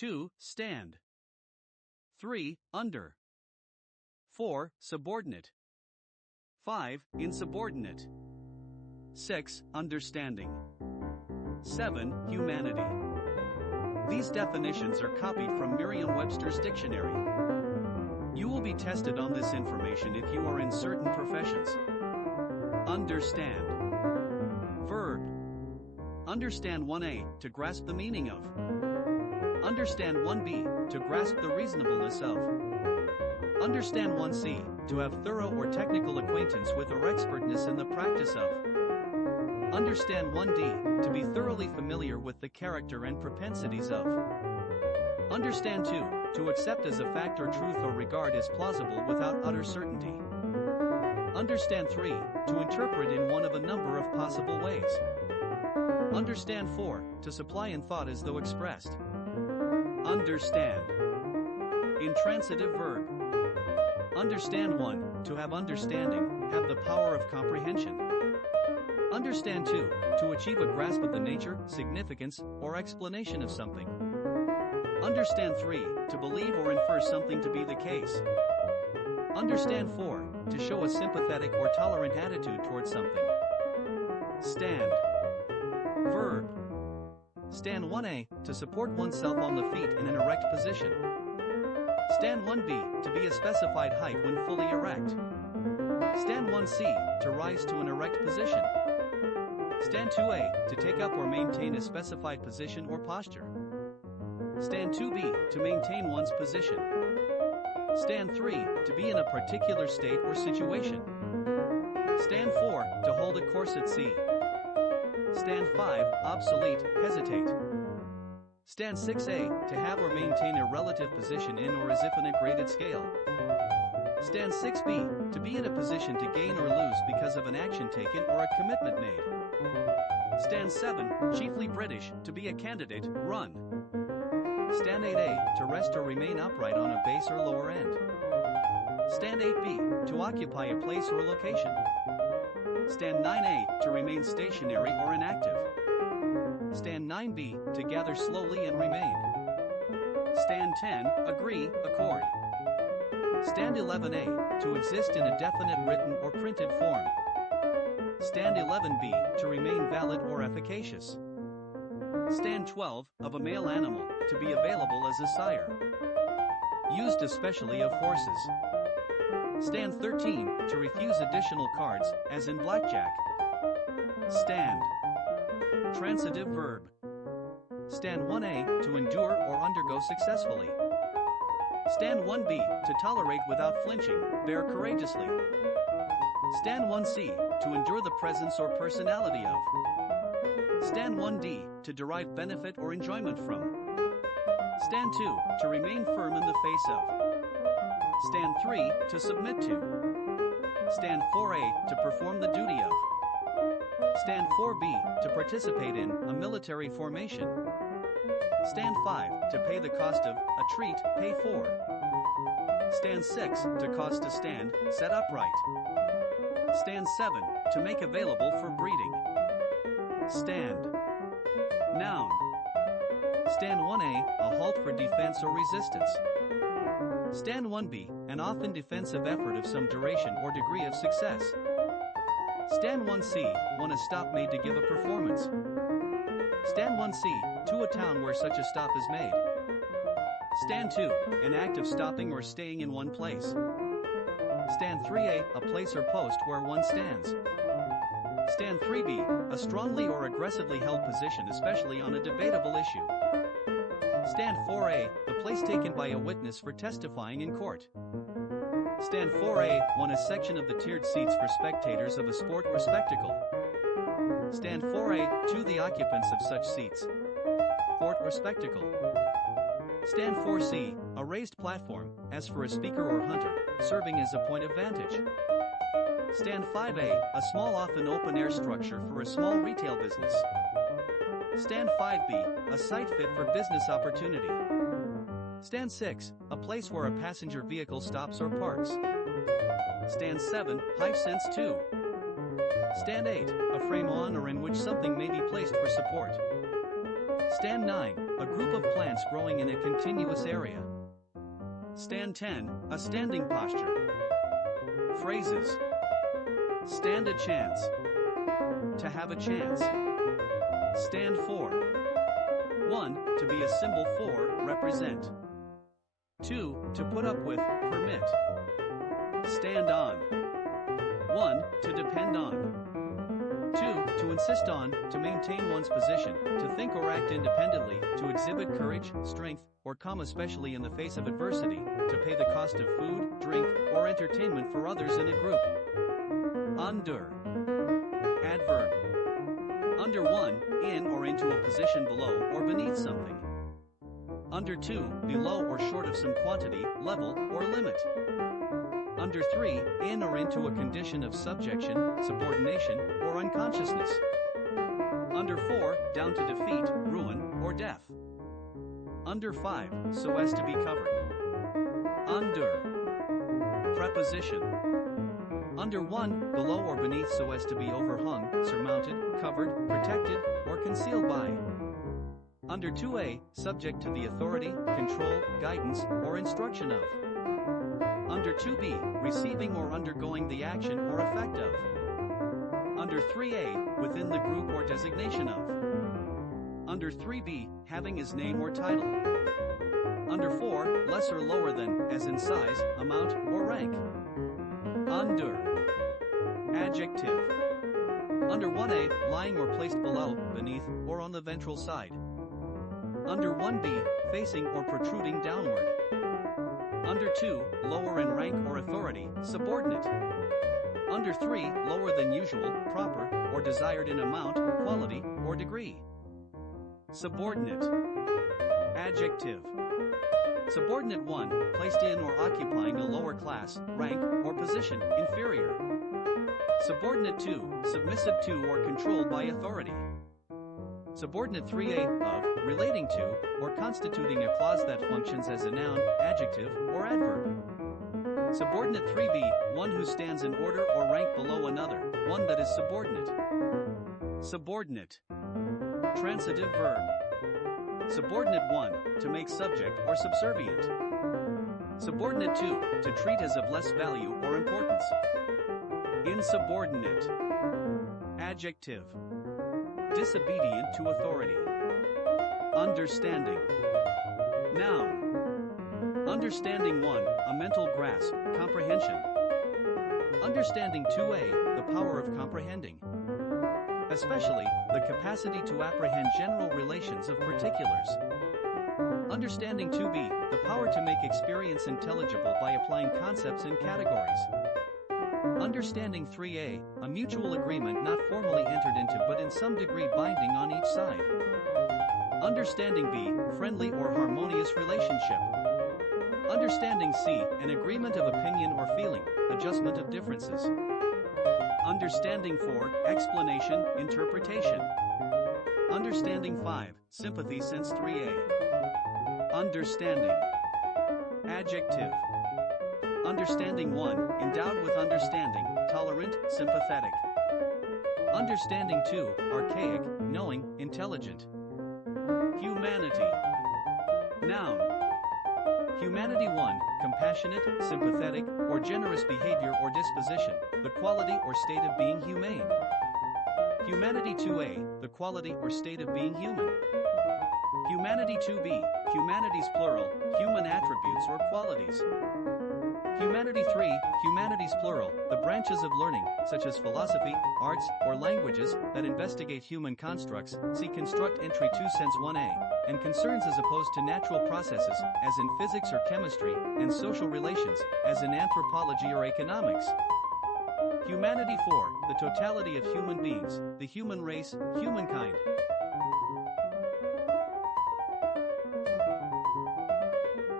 2. Stand. 3. Under. 4. Subordinate. 5. Insubordinate. 6. Understanding. 7. Humanity. These definitions are copied from Merriam-Webster's dictionary. You will be tested on this information if you are in certain professions. Understand. Verb. Understand 1a, to grasp the meaning of. Understand 1b, to grasp the reasonableness of. Understand 1c, to have thorough or technical acquaintance with or expertness in the practice of. Understand 1d, to be thoroughly familiar with the character and propensities of. Understand 2, to accept as a fact or truth or regard as plausible without utter certainty. Understand 3, to interpret in one of a number of possible ways. Understand 4, to supply in thought as though expressed. Understand. Intransitive verb. Understand 1, to have understanding, have the power of comprehension. Understand 2, to achieve a grasp of the nature, significance, or explanation of something. Understand 3, to believe or infer something to be the case. Understand 4, to show a sympathetic or tolerant attitude towards something. Stand. Verb. Stand 1a, to support oneself on the feet in an erect position. Stand 1b, to be a specified height when fully erect. Stand 1c, to rise to an erect position. Stand 2a, to take up or maintain a specified position or posture. Stand 2b, to maintain one's position. Stand 3, to be in a particular state or situation. Stand 4, to hold a course at sea. Stand 5, obsolete, hesitate. Stand 6a, to have or maintain a relative position in or as if in a graded scale. Stand 6b, to be in a position to gain or lose because of an action taken or a commitment made. Stand 7, chiefly British, to be a candidate, run. Stand 8a, to rest or remain upright on a base or lower end. Stand 8b, to occupy a place or location. Stand 9a, to remain stationary or inactive. Stand 9b, to gather slowly and remain. Stand 10, agree, accord. Stand 11a, to exist in a definite written or printed form. Stand 11b, to remain valid or efficacious. Stand 12, of a male animal, to be available as a sire. Used especially of horses. Stand 13, to refuse additional cards, as in blackjack. Stand. Transitive verb. Stand 1a, to endure or undergo successfully. Stand 1b, to tolerate without flinching, bear courageously. Stand 1c, to endure the presence or personality of. Stand 1d, to derive benefit or enjoyment from. Stand 2, to remain firm in the face of. Stand 3, to submit to. Stand 4a, to perform the duty of. Stand 4b, to participate in, a military formation. Stand 5, to pay the cost of, a treat, pay for. Stand 6, to cause to stand, set upright. Stand 7, to make available for breeding. Stand. Noun. Stand 1a, a halt for defense or resistance. Stand 1b, an often defensive effort of some duration or degree of success. Stand 1c, when a stop made to give a performance. Stand 1c, to a town where such a stop is made. Stand 2, an act of stopping or staying in one place. Stand 3a, a place or post where one stands. Stand 3b, a strongly or aggressively held position especially on a debatable issue. Stand 4a, the place taken by a witness for testifying in court. Stand 4a, when a section of the tiered seats for spectators of a sport or spectacle. Stand 4a, to the occupants of such seats. Sport or spectacle. Stand 4c, a raised platform, as for a speaker or hunter, serving as a point of vantage. Stand 5a, a small often open-air structure for a small retail business. Stand 5b, a site fit for business opportunity. Stand 6, a place where a passenger vehicle stops or parks. Stand 7, high sense 2. Stand 8, a frame on or in which something may be placed for support. Stand 9, a group of plants growing in a continuous area. Stand 10, a standing posture. Phrases. Stand a chance. To have a chance. Stand for. 1. To be a symbol for, represent. 2. To put up with, permit. Stand on. 1. To depend on. 2. To insist on, to maintain one's position, to think or act independently, to exhibit courage, strength, or calm especially in the face of adversity, to pay the cost of food, drink, or entertainment for others in a group. Under. Adverb. Under 1, in or into a position below or beneath something. Under 2, below or short of some quantity, level, or limit. Under 3, in or into a condition of subjection, subordination, or unconsciousness. Under 4, down to defeat, ruin, or death. Under 5, so as to be covered. Under. Preposition. Under 1, below or beneath so as to be overhung, surmounted, covered, protected, or concealed by. Under 2a, subject to the authority, control, guidance, or instruction of. Under 2b, receiving or undergoing the action or effect of. Under 3a, within the group or designation of. Under 3b, having his name or title. Under 4, less or lower than, as in size, amount, or rank. Under. Adjective. Under 1a, lying or placed below, beneath, or on the ventral side. Under 1b, facing or protruding downward. Under 2, lower in rank or authority, subordinate. Under 3, lower than usual, proper, or desired in amount, quality, or degree. Subordinate. Adjective. Subordinate 1, placed in or occupying a lower class, rank, or position, inferior. Subordinate 2, submissive to or controlled by authority. Subordinate 3a, of, relating to, or constituting a clause that functions as a noun, adjective, or adverb. Subordinate 3b, one who stands in order or rank below another, one that is subordinate. Subordinate. Transitive verb. Subordinate 1, to make subject or subservient. Subordinate 2, to treat as of less value or importance. Insubordinate. Adjective. Disobedient to authority. Understanding. Noun. Understanding 1, a mental grasp, comprehension. Understanding 2a, the power of comprehending. Especially, the capacity to apprehend general relations of particulars. Understanding 2b, the power to make experience intelligible by applying concepts in categories. Understanding 3a, a mutual agreement not formally entered into but in some degree binding on each side. Understanding b, friendly or harmonious relationship. Understanding c, an agreement of opinion or feeling, adjustment of differences. Understanding 4, explanation, interpretation. Understanding 5, sympathy sense 3a. Understanding. Adjective. Understanding 1, endowed with understanding, tolerant, sympathetic. Understanding 2, archaic, knowing, intelligent. Humanity. Noun. Humanity 1, compassionate, sympathetic, or generous behavior or disposition, the quality or state of being humane. Humanity 2a, the quality or state of being human. Humanity 2b, humanities plural, human attributes or qualities. Humanity 3, humanities plural, the branches of learning, such as philosophy, arts, or languages, that investigate human constructs, see construct entry 2 sense 1a, and concerns as opposed to natural processes, as in physics or chemistry, and social relations, as in anthropology or economics. Humanity 4, the totality of human beings, the human race, humankind.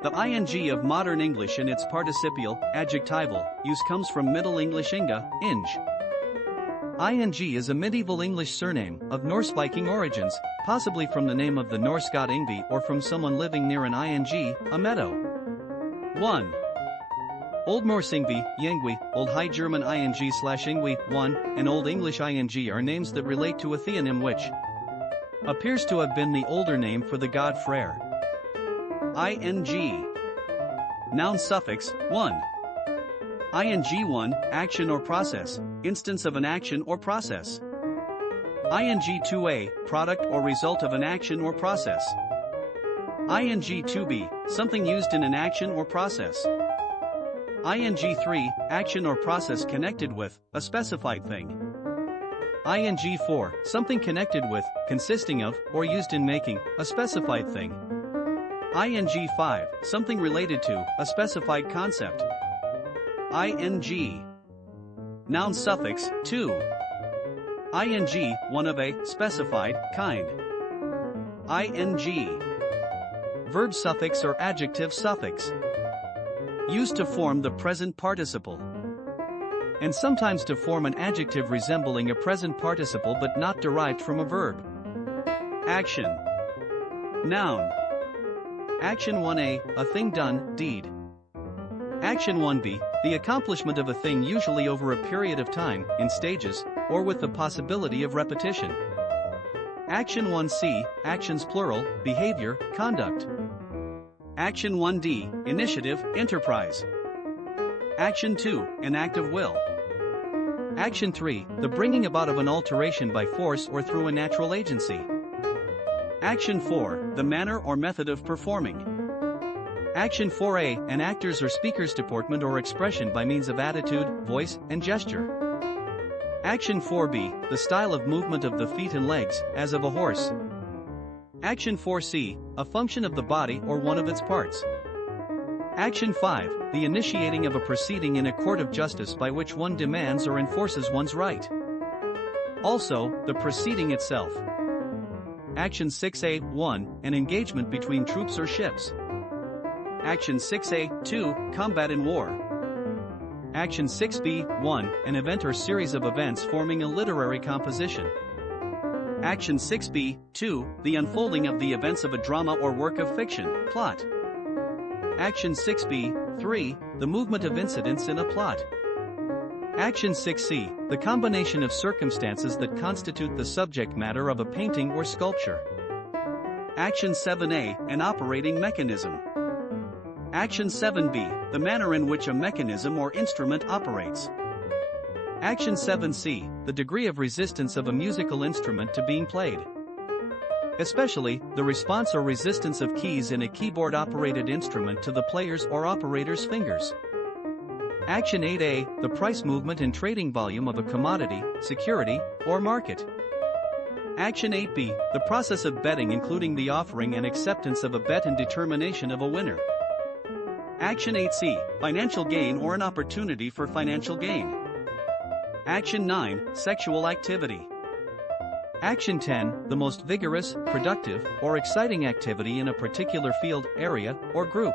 The ing of modern English in its participial, adjectival, use comes from Middle English inga, ing. Ing is a medieval English surname, of Norse Viking origins, possibly from the name of the Norse god Yngvi or from someone living near an ing, a meadow. 1. Old Norse Yngvi, Yengwi, Old High German ing/Yngwi, 1, and Old English ing are names that relate to a theonym which appears to have been the older name for the god Freyr. ing. Noun suffix, 1. ing1, action or process, instance of an action or process. ing2a, product or result of an action or process. ing2b, something used in an action or process. ing3, action or process connected with, a specified thing. ing4, something connected with, consisting of, or used in making, a specified thing. ing5, something related to, a specified concept. ing. Noun suffix, 2. ing, one of a, specified, kind. ing. Verb suffix or adjective suffix. Used to form the present participle. And sometimes to form an adjective resembling a present participle but not derived from a verb. Action. Noun. Action 1a, a thing done, deed. Action 1b, the accomplishment of a thing usually over a period of time, in stages, or with the possibility of repetition. Action 1c, actions plural, behavior, conduct. Action 1d, initiative, enterprise. Action 2, an act of will. Action 3, the bringing about of an alteration by force or through a natural agency. Action 4, the manner or method of performing. Action 4a, an actor's or speaker's deportment or expression by means of attitude, voice, and gesture. Action 4b, the style of movement of the feet and legs, as of a horse. Action 4c, a function of the body or one of its parts. Action 5, the initiating of a proceeding in a court of justice by which one demands or enforces one's right. Also, the proceeding itself. Action 6a, 1, an engagement between troops or ships. Action 6a, 2, combat in war. Action 6b, 1, an event or series of events forming a literary composition. Action 6b, 2, the unfolding of the events of a drama or work of fiction, plot. Action 6b, 3, the movement of incidents in a plot. Action 6c, the combination of circumstances that constitute the subject matter of a painting or sculpture. Action 7a, an operating mechanism. Action 7b, the manner in which a mechanism or instrument operates. Action 7c, the degree of resistance of a musical instrument to being played. Especially, the response or resistance of keys in a keyboard-operated instrument to the player's or operator's fingers. Action 8a, the price movement and trading volume of a commodity, security, or market. Action 8b, the process of betting including the offering and acceptance of a bet and determination of a winner. Action 8c, financial gain or an opportunity for financial gain. Action 9, sexual activity. Action 10, the most vigorous, productive, or exciting activity in a particular field, area, or group.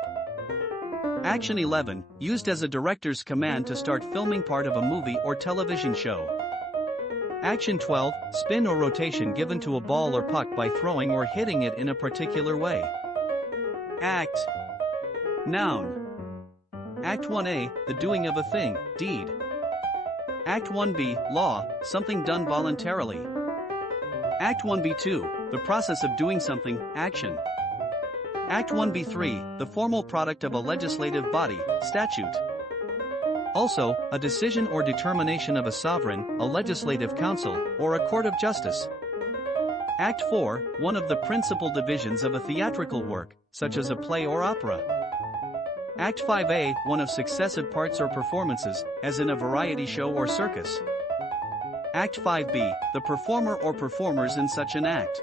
Action 11, used as a director's command to start filming part of a movie or television show. Action 12, spin or rotation given to a ball or puck by throwing or hitting it in a particular way. Act. Noun. Act 1a, the doing of a thing, deed. Act 1b, law, something done voluntarily. Act 1b2, the process of doing something, action. Act 1b3, the formal product of a legislative body, statute. Also, a decision or determination of a sovereign, a legislative council, or a court of justice. Act 4, one of the principal divisions of a theatrical work, such as a play or opera. Act 5a, one of successive parts or performances, as in a variety show or circus. Act 5b, the performer or performers in such an act.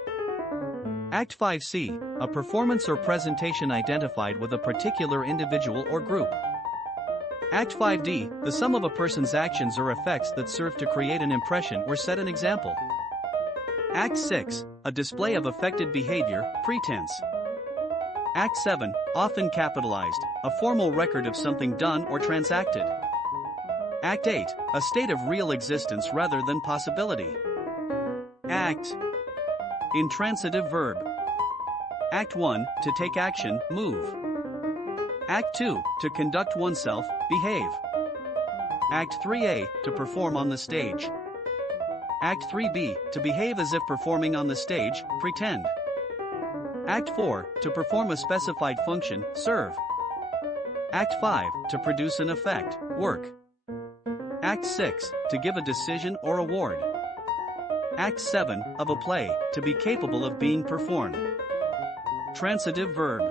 Act 5c, a performance or presentation identified with a particular individual or group. Act 5d, the sum of a person's actions or effects that serve to create an impression or set an example. Act 6, a display of affected behavior, pretense. Act 7, often capitalized, a formal record of something done or transacted. Act 8, a state of real existence rather than possibility. Act. Intransitive verb. Act 1, to take action, move. Act 2, to conduct oneself, behave. Act 3a, to perform on the stage. Act 3B, to behave as if performing on the stage, pretend. Act 4, to perform a specified function, serve. Act 5, to produce an effect, work. Act 6, to give a decision or award. Act 7, of a play, to be capable of being performed. Transitive verb.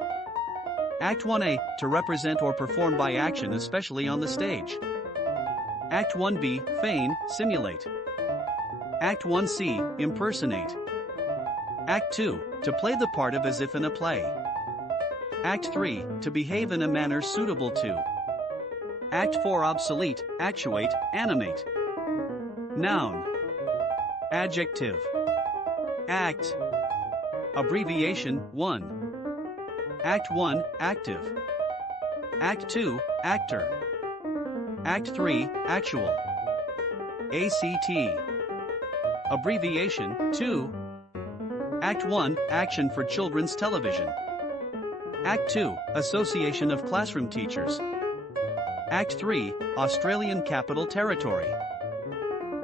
Act 1A, to represent or perform by action, especially on the stage. Act 1B, feign, simulate. Act 1C, impersonate. Act 2, to play the part of as if in a play. Act 3, to behave in a manner suitable to. Act 4, obsolete, actuate, animate. Noun. Adjective. Act. Abbreviation, 1. Act 1, active. Act 2, actor. Act 3, actual. ACT. Abbreviation, 2. Act 1, action for children's television. Act 2, Association of Classroom Teachers. Act 3, Australian Capital Territory.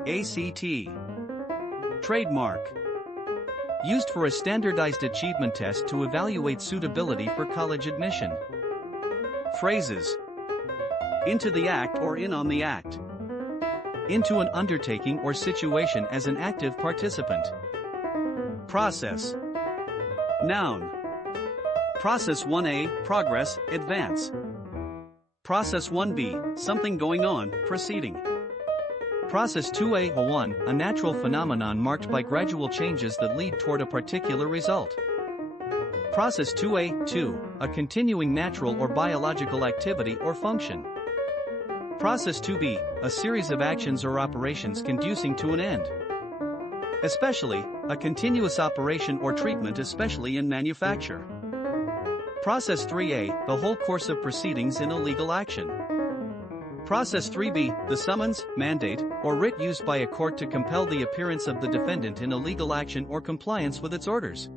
ACT. Trademark. Used for a standardized achievement test to evaluate suitability for college admission. Phrases. Into the act or in on the act. Into an undertaking or situation as an active participant. Process. Noun. Process 1A, progress, advance. Process 1B, something going on, proceeding. Process 2A, a natural phenomenon marked by gradual changes that lead toward a particular result. Process 2A, a continuing natural or biological activity or function. Process 2B, a series of actions or operations conducing to an end. Especially, a continuous operation or treatment, especially in manufacture. Process 3A, the whole course of proceedings in a legal action. Process 3B, the summons, mandate, or writ used by a court to compel the appearance of the defendant in a legal action or compliance with its orders.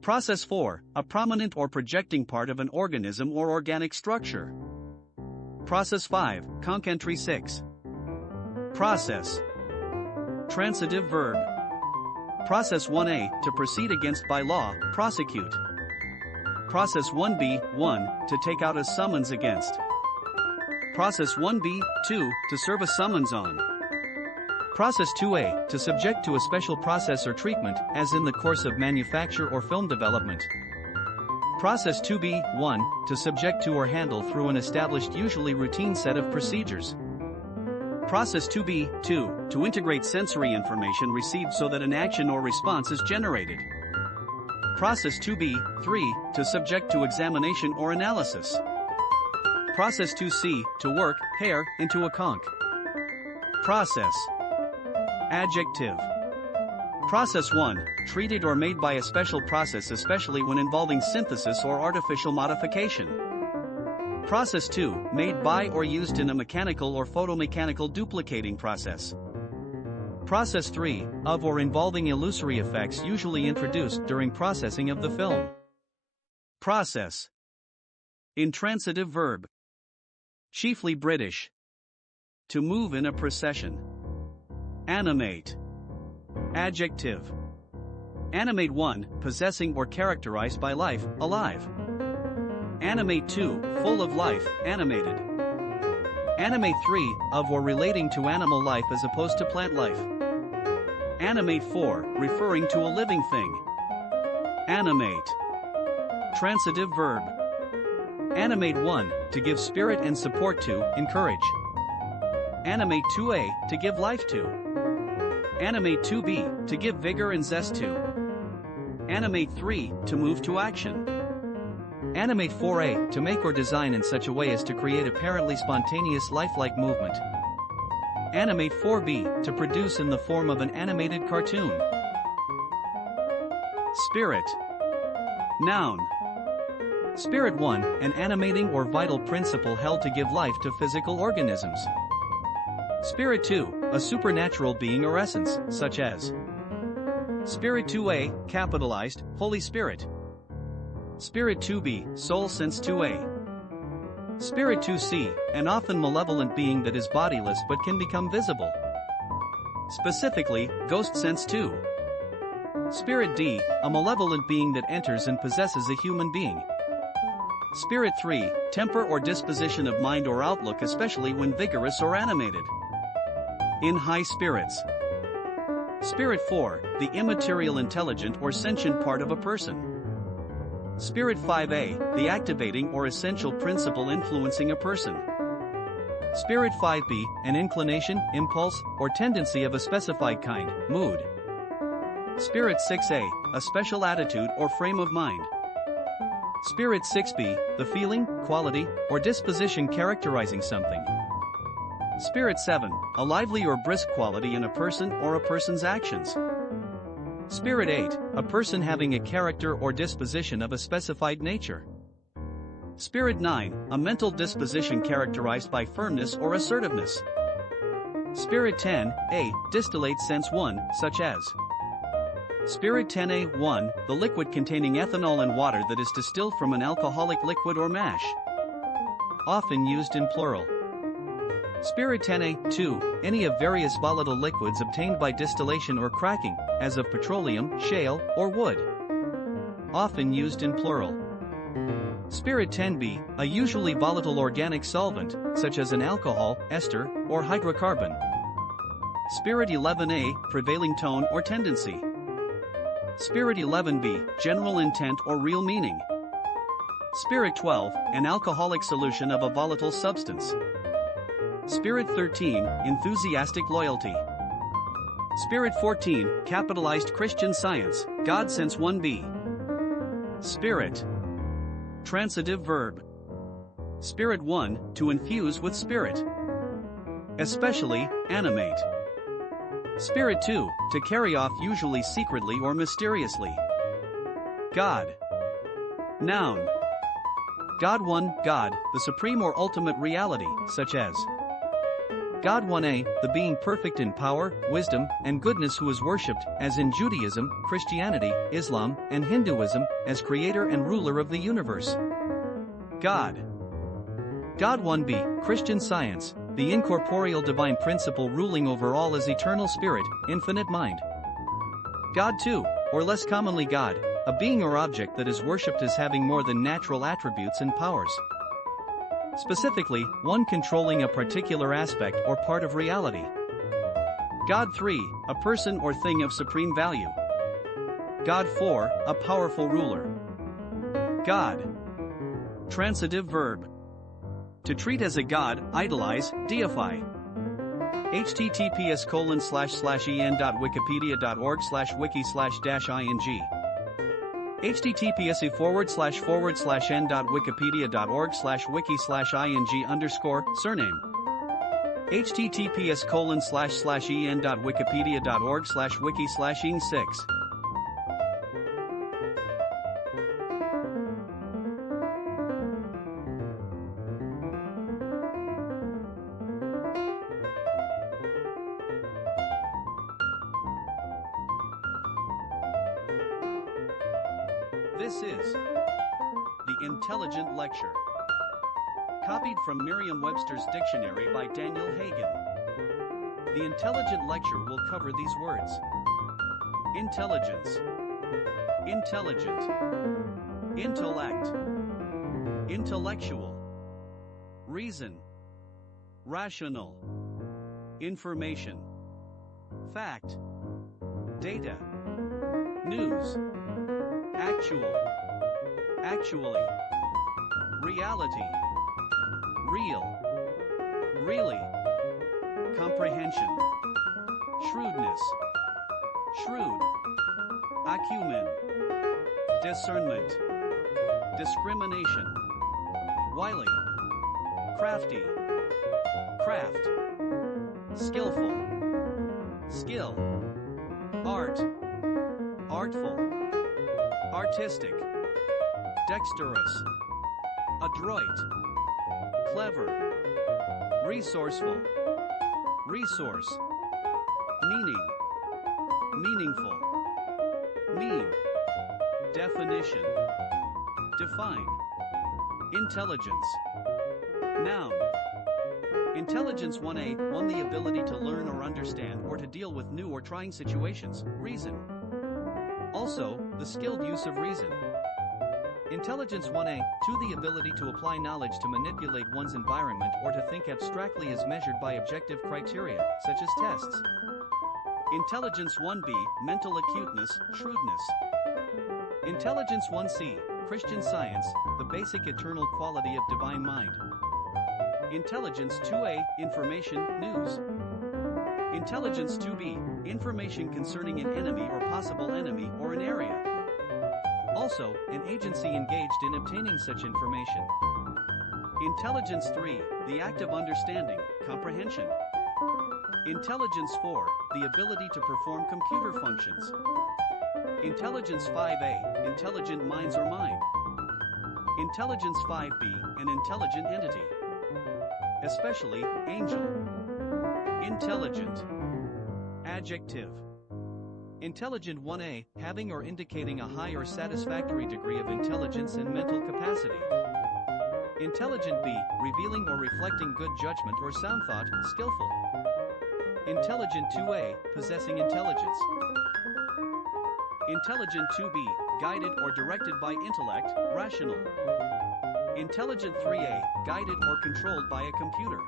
Process 4, a prominent or projecting part of an organism or organic structure. Process 5, Conc Entry 6. Process. Transitive verb. Process 1A, to proceed against by law, prosecute. Process 1B, 1, to take out a summons against. Process 1B, 2, to serve a summons on. Process 2A, to subject to a special process or treatment, as in the course of manufacture or film development. Process 2B, 1, to subject to or handle through an established, usually routine set of procedures. Process 2B, 2, to integrate sensory information received so that an action or response is generated. Process 2B, 3, to subject to examination or analysis. Process 2C, to work, hair, into a conch. Process. Adjective. Process 1, treated or made by a special process, especially when involving synthesis or artificial modification. Process 2, made by or used in a mechanical or photomechanical duplicating process. Process 3, of or involving illusory effects usually introduced during processing of the film. Process. Intransitive verb. Chiefly British. To move in a procession. Animate. Adjective. Animate 1, possessing or characterized by life, alive. Animate 2, full of life, animated. Animate 3, of or relating to animal life as opposed to plant life. Animate 4, referring to a living thing. Animate. Transitive verb. Animate 1, to give spirit and support to, encourage. Animate 2A, to give life to. Animate 2B, to give vigor and zest to. Animate 3, to move to action. Animate 4A, to make or design in such a way as to create apparently spontaneous lifelike movement. Animate 4B, to produce in the form of an animated cartoon. Spirit. Noun. Spirit 1, an animating or vital principle held to give life to physical organisms. Spirit 2, a supernatural being or essence, such as Spirit 2A, capitalized, Holy Spirit. Spirit 2B, soul sense 2A. Spirit 2C, an often malevolent being that is bodiless but can become visible. specifically, ghost sense 2. Spirit D, a malevolent being that enters and possesses a human being. Spirit 3, temper or disposition of mind or outlook, especially when vigorous or animated. In high spirits. Spirit 4, the immaterial intelligent or sentient part of a person. Spirit 5A, the activating or essential principle influencing a person. Spirit 5B, an inclination, impulse, or tendency of a specified kind, mood. Spirit 6A, a special attitude or frame of mind. Spirit 6B, the feeling, quality, or disposition characterizing something. Spirit 7, a lively or brisk quality in a person or a person's actions. Spirit 8, a person having a character or disposition of a specified nature. Spirit 9, a mental disposition characterized by firmness or assertiveness. Spirit 10, a distillate sense 1, such as Spirit 10A1, the liquid containing ethanol and water that is distilled from an alcoholic liquid or mash. Often used in plural. Spirit 10A2, any of various volatile liquids obtained by distillation or cracking, as of petroleum, shale, or wood. Often used in plural. Spirit 10B, a usually volatile organic solvent, such as an alcohol, ester, or hydrocarbon. Spirit 11A, prevailing tone or tendency. Spirit 11B, general intent or real meaning. Spirit 12, an alcoholic solution of a volatile substance. Spirit 13, enthusiastic loyalty. Spirit 14, capitalized Christian Science, God Sense 1B. Spirit. Transitive verb. Spirit 1, to infuse with spirit. Especially, animate. Spirit 2, to carry off usually secretly or mysteriously. God. Noun. God 1, God, the supreme or ultimate reality, such as God 1A, the being perfect in power, wisdom, and goodness who is worshipped, as in Judaism, Christianity, Islam, and Hinduism, as creator and ruler of the universe. God. God 1B, Christian Science, the incorporeal divine principle ruling over all as eternal spirit, infinite mind. God 2, or less commonly God, a being or object that is worshipped as having more than natural attributes and powers. Specifically, one controlling a particular aspect or part of reality. God 3, a person or thing of supreme value. God 4, a powerful ruler. God. Transitive verb. To treat as a god, idolize, deify. https://en.wikipedia.org/wiki/-ing https://n.wikipedia.org/wiki/ing_surname https://en.wikipedia.org/wiki/ing6 This is The Intelligent Lecture. Copied from Merriam-Webster's Dictionary by Daniel Hagen. The Intelligent Lecture will cover these words: intelligence, intelligent, intellect, intellectual, reason, rational, information, fact, data, news, actual, actually, reality, real, really, comprehension, shrewdness, shrewd, acumen, discernment, discrimination, wily, crafty, craft, skillful, skill, art, artful, artistic, dexterous, adroit, clever, resourceful, resource, meaning, meaningful, mean, definition, define, intelligence, noun, Intelligence 1A, 1. The ability to learn or understand or to deal with new or trying situations, reason. Also, the skilled use of reason. Intelligence 1A, 2. The ability to apply knowledge to manipulate one's environment or to think abstractly as measured by objective criteria, such as tests. Intelligence 1B, mental acuteness, shrewdness. Intelligence 1C, Christian Science, the basic eternal quality of divine mind. Intelligence 2A, information, news. Intelligence 2B, information concerning an enemy or possible enemy or an area. Also, an agency engaged in obtaining such information. Intelligence 3, the act of understanding, comprehension. Intelligence 4, the ability to perform computer functions. Intelligence 5A, intelligent minds or mind. Intelligence 5B, an intelligent entity. Especially, angel. Intelligent. Adjective. Intelligent 1A, having or indicating a high or satisfactory degree of intelligence and mental capacity. Intelligent B, revealing or reflecting good judgment or sound thought, skillful. Intelligent 2A, possessing intelligence. Intelligent 2B, guided or directed by intellect, rational. Intelligent 3A, guided or controlled by a computer.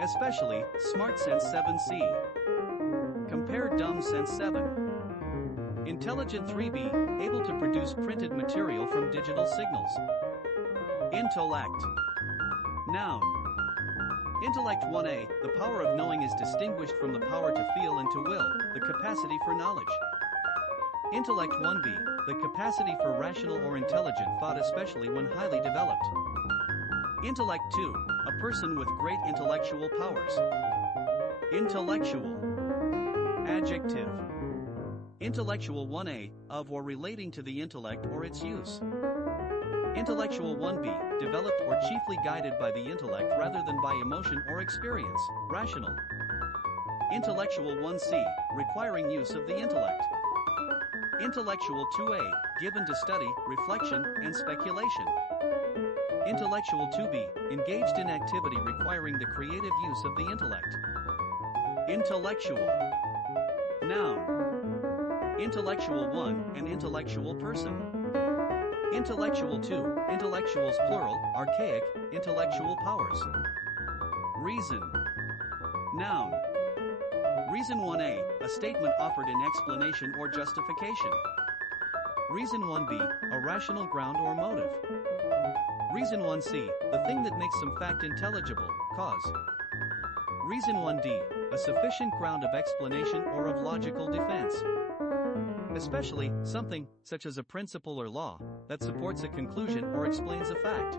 Especially, Smart Sense 7C. Compare Dumb Sense 7. Intelligent 3B, able to produce printed material from digital signals. Intellect. Noun. Intellect 1A, the power of knowing is distinguished from the power to feel and to will, the capacity for knowledge. Intellect 1B, the capacity for rational or intelligent thought, especially when highly developed. Intellect 2, a person with great intellectual powers. Intellectual. Adjective. Intellectual 1A, of or relating to the intellect or its use. Intellectual 1B, developed or chiefly guided by the intellect rather than by emotion or experience, rational. Intellectual 1C, requiring use of the intellect. Intellectual 2A, given to study, reflection, and speculation. Intellectual 2B, engaged in activity requiring the creative use of the intellect. Intellectual. Noun. Intellectual 1, an intellectual person. Intellectual 2, intellectuals plural, archaic, intellectual powers. Reason. Noun. Reason 1A, a statement offered in explanation or justification. Reason 1B, a rational ground or motive. Reason 1C, the thing that makes some fact intelligible, cause. Reason 1D, a sufficient ground of explanation or of logical defense. Especially, something, such as a principle or law, that supports a conclusion or explains a fact.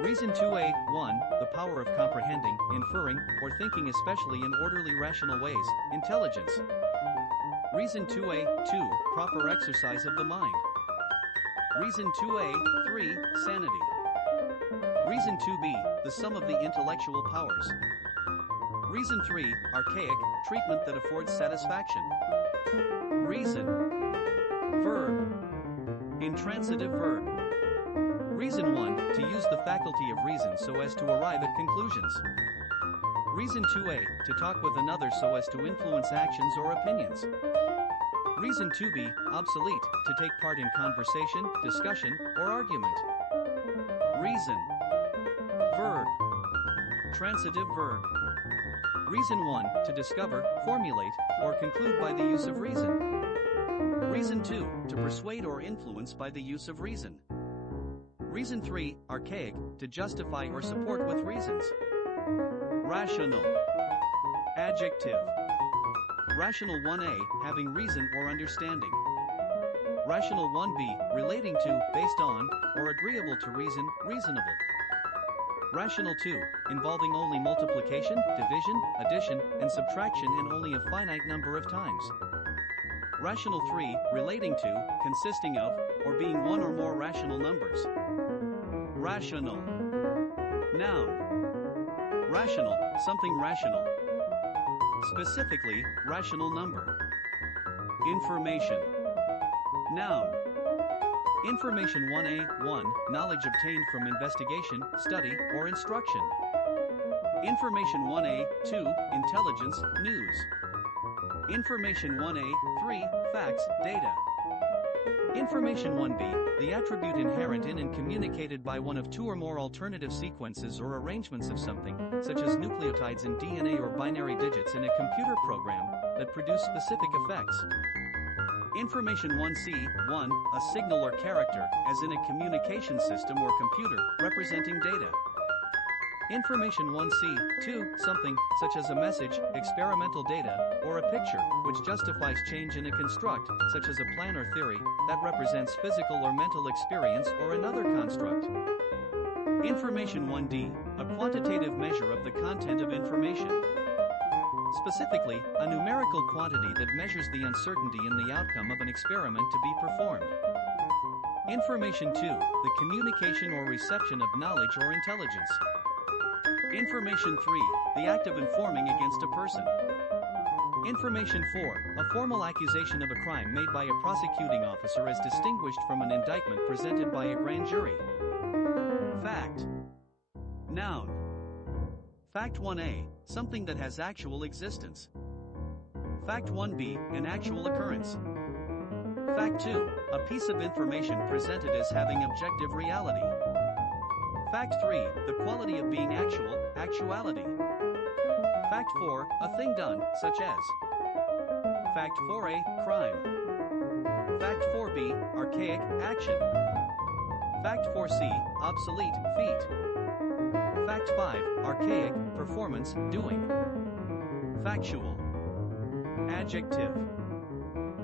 Reason 2A, 1, the power of comprehending, inferring, or thinking especially in orderly rational ways, intelligence. Reason 2A, 2, proper exercise of the mind. Reason 2A, 3, sanity. Reason 2B, the sum of the intellectual powers. Reason 3, archaic, treatment that affords satisfaction. Reason. Verb. Intransitive verb. Reason 1, to use the faculty of reason so as to arrive at conclusions. Reason 2A, to talk with another so as to influence actions or opinions. Reason 2B, obsolete, to take part in conversation, discussion, or argument. Reason. Verb. Transitive verb. Reason 1, to discover, formulate, or conclude by the use of reason. Reason 2, to persuade or influence by the use of reason. Reason 3, archaic, to justify or support with reasons. Rational. Adjective. Rational 1A, having reason or understanding. Rational 1B, relating to, based on, or agreeable to reason, reasonable. Rational 2, involving only multiplication, division, addition, and subtraction and only a finite number of times. Rational 3, relating to, consisting of, or being one or more rational numbers. Rational. Noun. Rational, something rational. Specifically, rational number. Information. Noun. Information 1A, 1, knowledge obtained from investigation, study, or instruction. Information 1A, 2, intelligence, news. Information 1A, 3, facts, data. Information 1B, the attribute inherent in and communicated by one of two or more alternative sequences or arrangements of something, such as nucleotides in DNA or binary digits in a computer program, that produce specific effects. Information 1C, 1, a signal or character, as in a communication system or computer, representing data. Information 1C, 2, something, such as a message, experimental data, or a picture, which justifies change in a construct, such as a plan or theory, that represents physical or mental experience or another construct. Information 1D, a quantitative measure of the content of information. Specifically, a numerical quantity that measures the uncertainty in the outcome of an experiment to be performed. Information 2, the communication or reception of knowledge or intelligence. Information 3, the act of informing against a person. Information 4, a formal accusation of a crime made by a prosecuting officer as distinguished from an indictment presented by a grand jury. Fact. Noun. Fact 1A, something that has actual existence. Fact 1B, an actual occurrence. Fact 2, a piece of information presented as having objective reality. Fact 3, the quality of being actual, actuality. Fact 4, a thing done, such as. Fact 4A, crime. Fact 4B, archaic, action. Fact 4C, obsolete, feat. Fact 5, archaic, performance, doing. Factual. Adjective.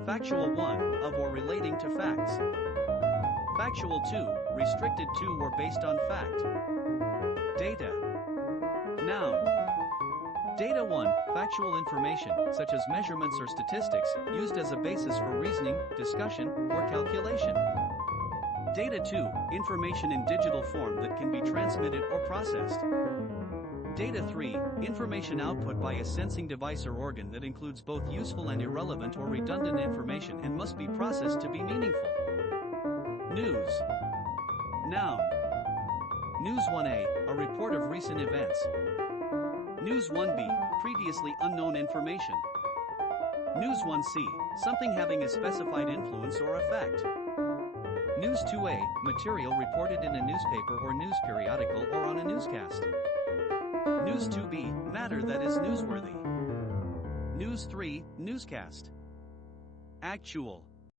Factual 1, of or relating to facts. Factual 2, restricted to or based on fact. Data. Noun. Data 1, factual information, such as measurements or statistics, used as a basis for reasoning, discussion, or calculation. Data 2, information in digital form that can be transmitted or processed. Data 3, information output by a sensing device or organ that includes both useful and irrelevant or redundant information and must be processed to be meaningful. News. Noun. News 1A, a report of recent events. News 1B, previously unknown information. News 1C, something having a specified influence or effect. News 2A, material reported in a newspaper or news periodical or on a newscast. News 2B, matter that is newsworthy. News 3, newscast. Actual.